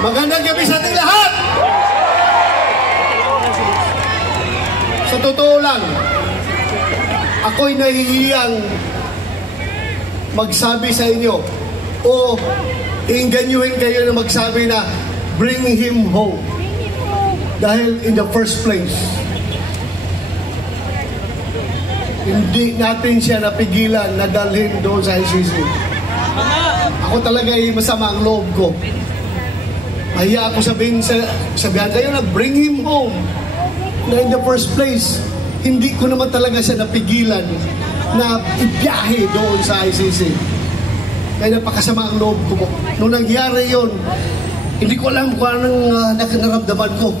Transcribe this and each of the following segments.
Magandang gabi sa ating lahat! Sa totoo lang, ako'y nahihiyang magsabi sa inyo o iinganyuhin kayo na magsabi na bring him home. Dahil in the first place, hindi natin siya napigilan na dalhin doon sa ICC. Ako talaga ay masama ang loob ko. Mahiya ako sabihan kayo na bring him home. Na in the first place, hindi ko naman talaga siya napigilan na ibiyahe doon sa ICC. Kaya napakasama ang loob ko. Nung nangyari yun, hindi ko alam kung anong nararamdaman ko.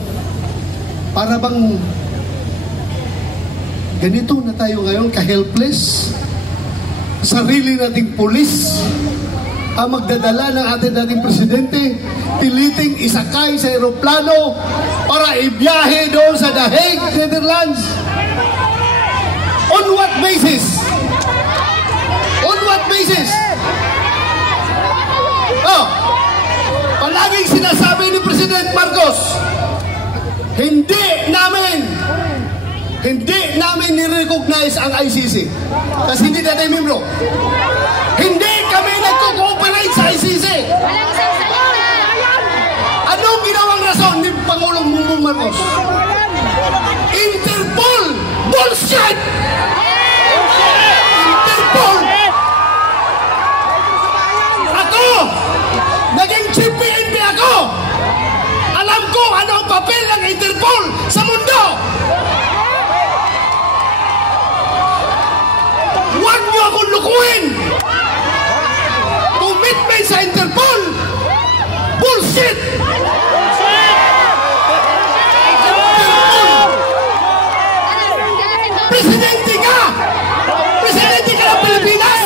Para bang ganito na tayo ngayon, ka-helpless. Sarili nating pulis ang magdadala ng ating dating presidente, piliting isakay sa aeroplano para ibiyahe doon sa The Hague, Netherlands. On what basis? On what basis? Oh, palaging sinasabi ni President Marcos, hindi namin ni-recognize ang ICC kasi hindi na tayo membro. Hindi kami nagko-cooperate sa ICC. Anong ginawang rason ni Pangulong Bongbong Marcos? Interpol! Bullshit! Interpol! Ako! Naging chief PNP ako! Alam ko ano ang papel ng Interpol sa mundo! Huwag niyo akong lukuhin! Commitment sa Interpol! Bullshit! Presidente ka! Presidente ka ng Pilipinas!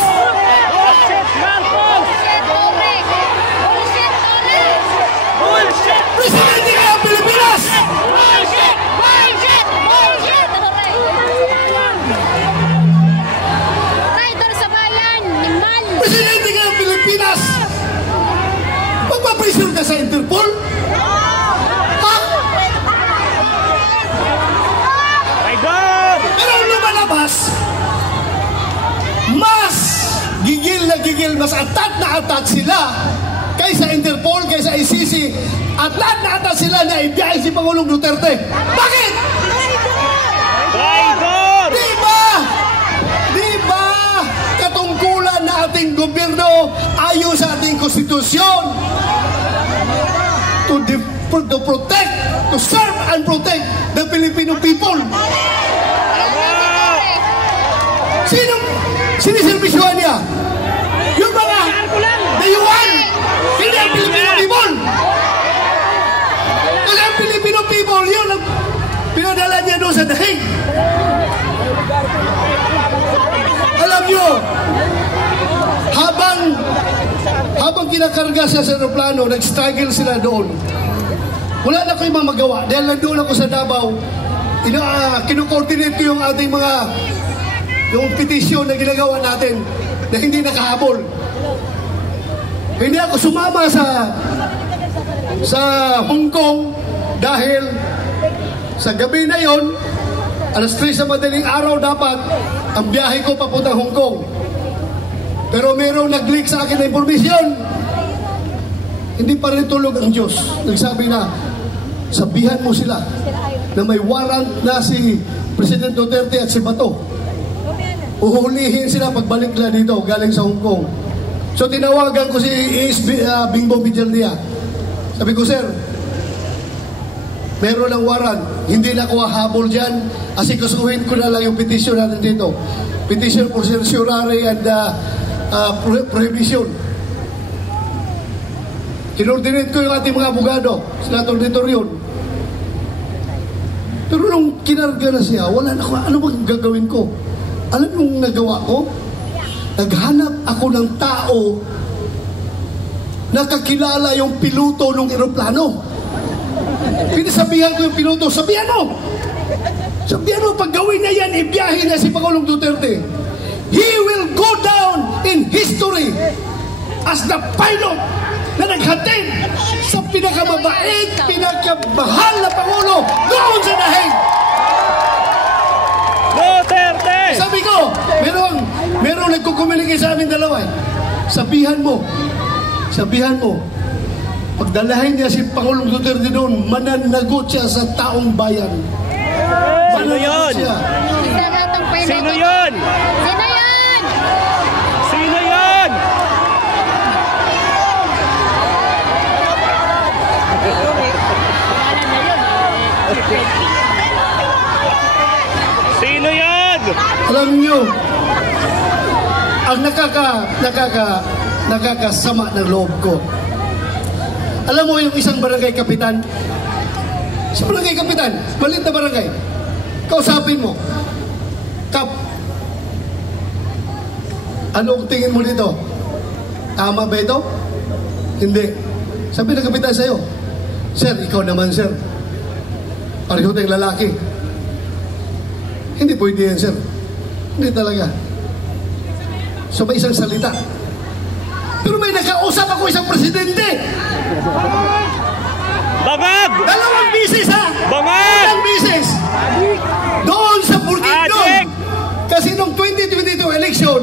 Presidente ka ng Pilipinas! Presidente ka ng Pilipinas! Magpapressure ka sa Interpol? Ha? Pero lumalabas, mas gigil, mas atat na atat sila kaysa Interpol, kaysa ICC. Atat na atat sila na ibiyahe si Pangulong Duterte. Bakit? Diba? Katungkulan na ating gobyerno ayon sa ating konstitusyon to protect, to serve and protect the Filipino people. Sinong siniservisyohan niya? Yung mga dayuhan, hindi ang Filipino people. Kasi ang Filipino people, yun ang pinadala niya doon sa The Hague. Alam niyo, habang kinakarga siya sa aeroplano, nag-struggle sila doon. Wala na ko yung magawa. Dahil nandun ako sa Davao, kino-coordinate ko yung ating yung petisyon na ginagawa natin na hindi nakahabol. Hindi ako sumama sa Hong Kong dahil sa gabi na yon, alas 3 sa madaling araw dapat ang biyahe ko papuntang Hong Kong. Pero mayroong nag-leak sa akin na informasyon. Hindi pa rin tulog ang Diyos. Nagsabi na, sabihan mo sila na may warrant na si President Duterte at si Bato. Uhulihin sila pagbalik nila dito galing sa Hong Kong. So tinawagan ko si Bingbong Villardia. Sabi ko, sir, meron ng warrant. Hindi na ako hahabol dyan. Asikasuhin ko na lang yung petition natin dito. Petition for certiorari and prohibition. Kinordinate ko yung ating mga abogado. Sila tornitor yun. Pero nung kinarga na siya, wala na ako. Ano bang gagawin ko? Alam nung nagawa ko? Naghanap ako ng tao na kakilala yung piloto ng eroplano. Pinasabihan ko yung piloto, sabihan mo, pag gawin na yan, ibiyahe na si Pangulong Duterte. He will go down in history as the pilot na na naghatid sa pinakamabait, pinakamahal na Pangulo doon sa dahig. Duterte! Sabi ko, merong nagkukomunikate sa amin dalawa eh. Sabihan mo, pagdalahin niya si Pangulong Duterte doon, mananagot siya sa taong bayan. Sino yun? Siya. Sino yun? Sino yan? Sino yun? Sino yan? Alam niyo, ang nakakasama ng loob ko. Alam mo yung isang barangay kapitan? Sa barangay kapitan, maliit na barangay. Kausapin mo. Kap, anong tingin mo dito? Tama ba ito? Hindi. Sabi ng kapitan sa'yo, Sir, ikaw naman, sir. Pareho tayong lalaki. Hindi pwede yan, sir. Hindi talaga. So may isang salita. Pero may nakausap ako isang presidente. Bangag! 2 bisis, ha? Bangag! 2 bisis. Doon sa Bukidnon. Adek! Kasi nung 2022 election,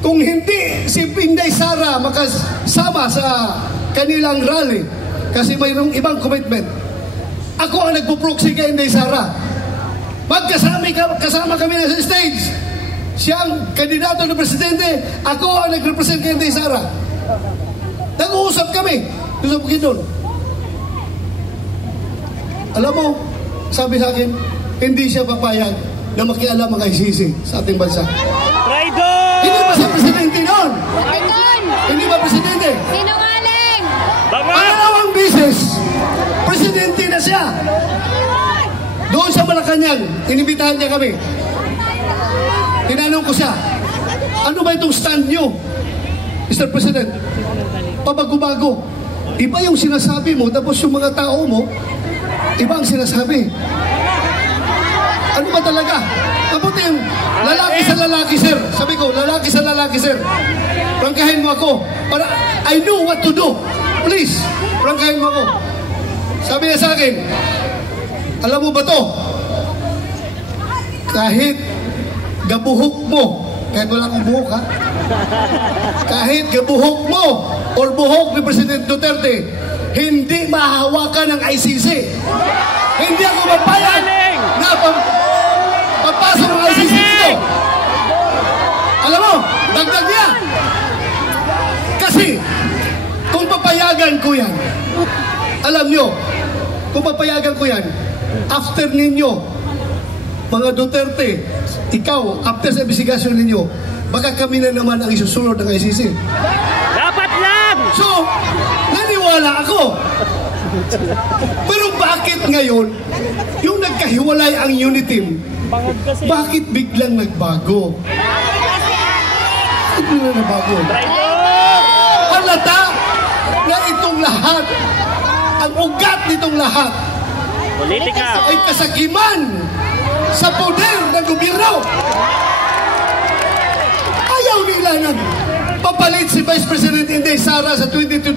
kung hindi si Inday Sara makasama sa kanilang rally, kasi mayroong ibang commitment, ako ang nagpo-proxy kay Inday Sara. Kasama kami na sa stage. Siya ang kandidato ng presidente, ako ang nag-represent kay Inday Sara. Nag-uusap kami doon sa Bukidnon. Alam mo, sabi sa akin, hindi siya papayag na makialam ang ICC sa ating bansa. Traidor! Hindi ba siya presidente noon? Butikon! Hindi ba presidente? Sinungaling! Bangag! 2 bisis, presidente na siya. Doon sa Malacanang, inibitahan niya kami. Tinanong ko siya, ano ba itong stand nyo, Mr. President? Pabago-bago. Iba yung sinasabi mo, tapos yung mga tao mo, iba ang sinasabi. Ano ba talaga? Mabuti yung lalaki sa lalaki, sir. Sabi ko, lalaki sa lalaki, sir. Prangkahin mo ako. Para I know what to do. Please, prangkahin mo ako. Sabi niya sa akin, alam mo ba to? Kahit gabuhok mo, kahit wala kang buhok, ha? Kahit gabuhok mo or buhok ni President Duterte, hindi mahahawakan ng ICC. Hindi ako mapayag na papasok ng ICC dito. Alam mo, dagdag niya. Kasi, kung papayagan ko yan, alam nyo, kung papayagan ko yan, after ninyo, mga Duterte, ikaw, after sa investigasyon ninyo, baka kami na naman ang isusunod ng ICC. Dapat lang! So, naniwala ako. Pero bakit ngayon, yung nagkahiwalay ang unit team, bakit biglang nagbago? Bakit biglang nagbago? Halata na itong lahat, ang ugat nitong lahat, Politika! ay kasakiman sa poder ng gobyerno. Ayaw nila nang papalit si Vice President Inday Sara sa 2028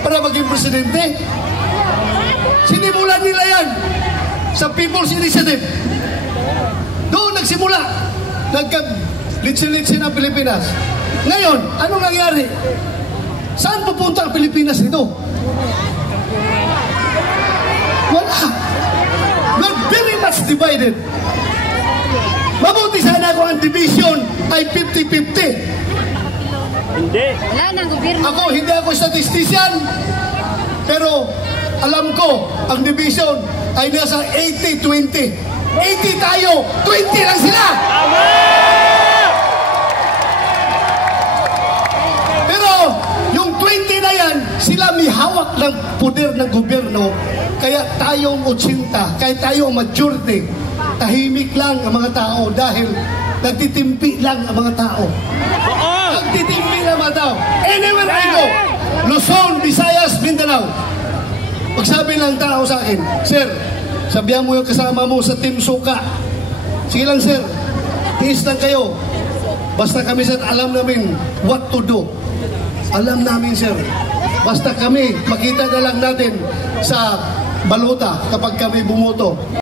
para maging presidente. Sinimulan nila yan sa People's Initiative. Doon nagsimula. Nagka-litsin-litsin ang Pilipinas. Ngayon, anong nangyari? Saan pupunta ang Pilipinas nito? Wala. We're very much divided. Mabuti sana kung ang division ay 50-50. Hindi. Wala nang gobyerno. Ako, hindi ako statistician, pero alam ko, ang division ay nasa 80-20. 80 tayo, 20 lang sila. Pero yung 20 na yan, sila may hawak ng poder ng gobyerno. Kaya tayong 80, kaya tayong majority, tahimik lang ang mga tao dahil nagtitimpi lang ang mga tao. Nagtitimpi lang ang mga tao. Anywhere I go, Luzon, Visayas, Mindanao, pagsabi lang tao sa akin, Sir, sabihan mo yung kasama mo sa Team Suka. Sige lang, sir, tiis lang kayo. Basta kami, sir, alam namin what to do. Alam namin, sir. Basta kami, makita na lang natin sa baluta kapag kami bumoto.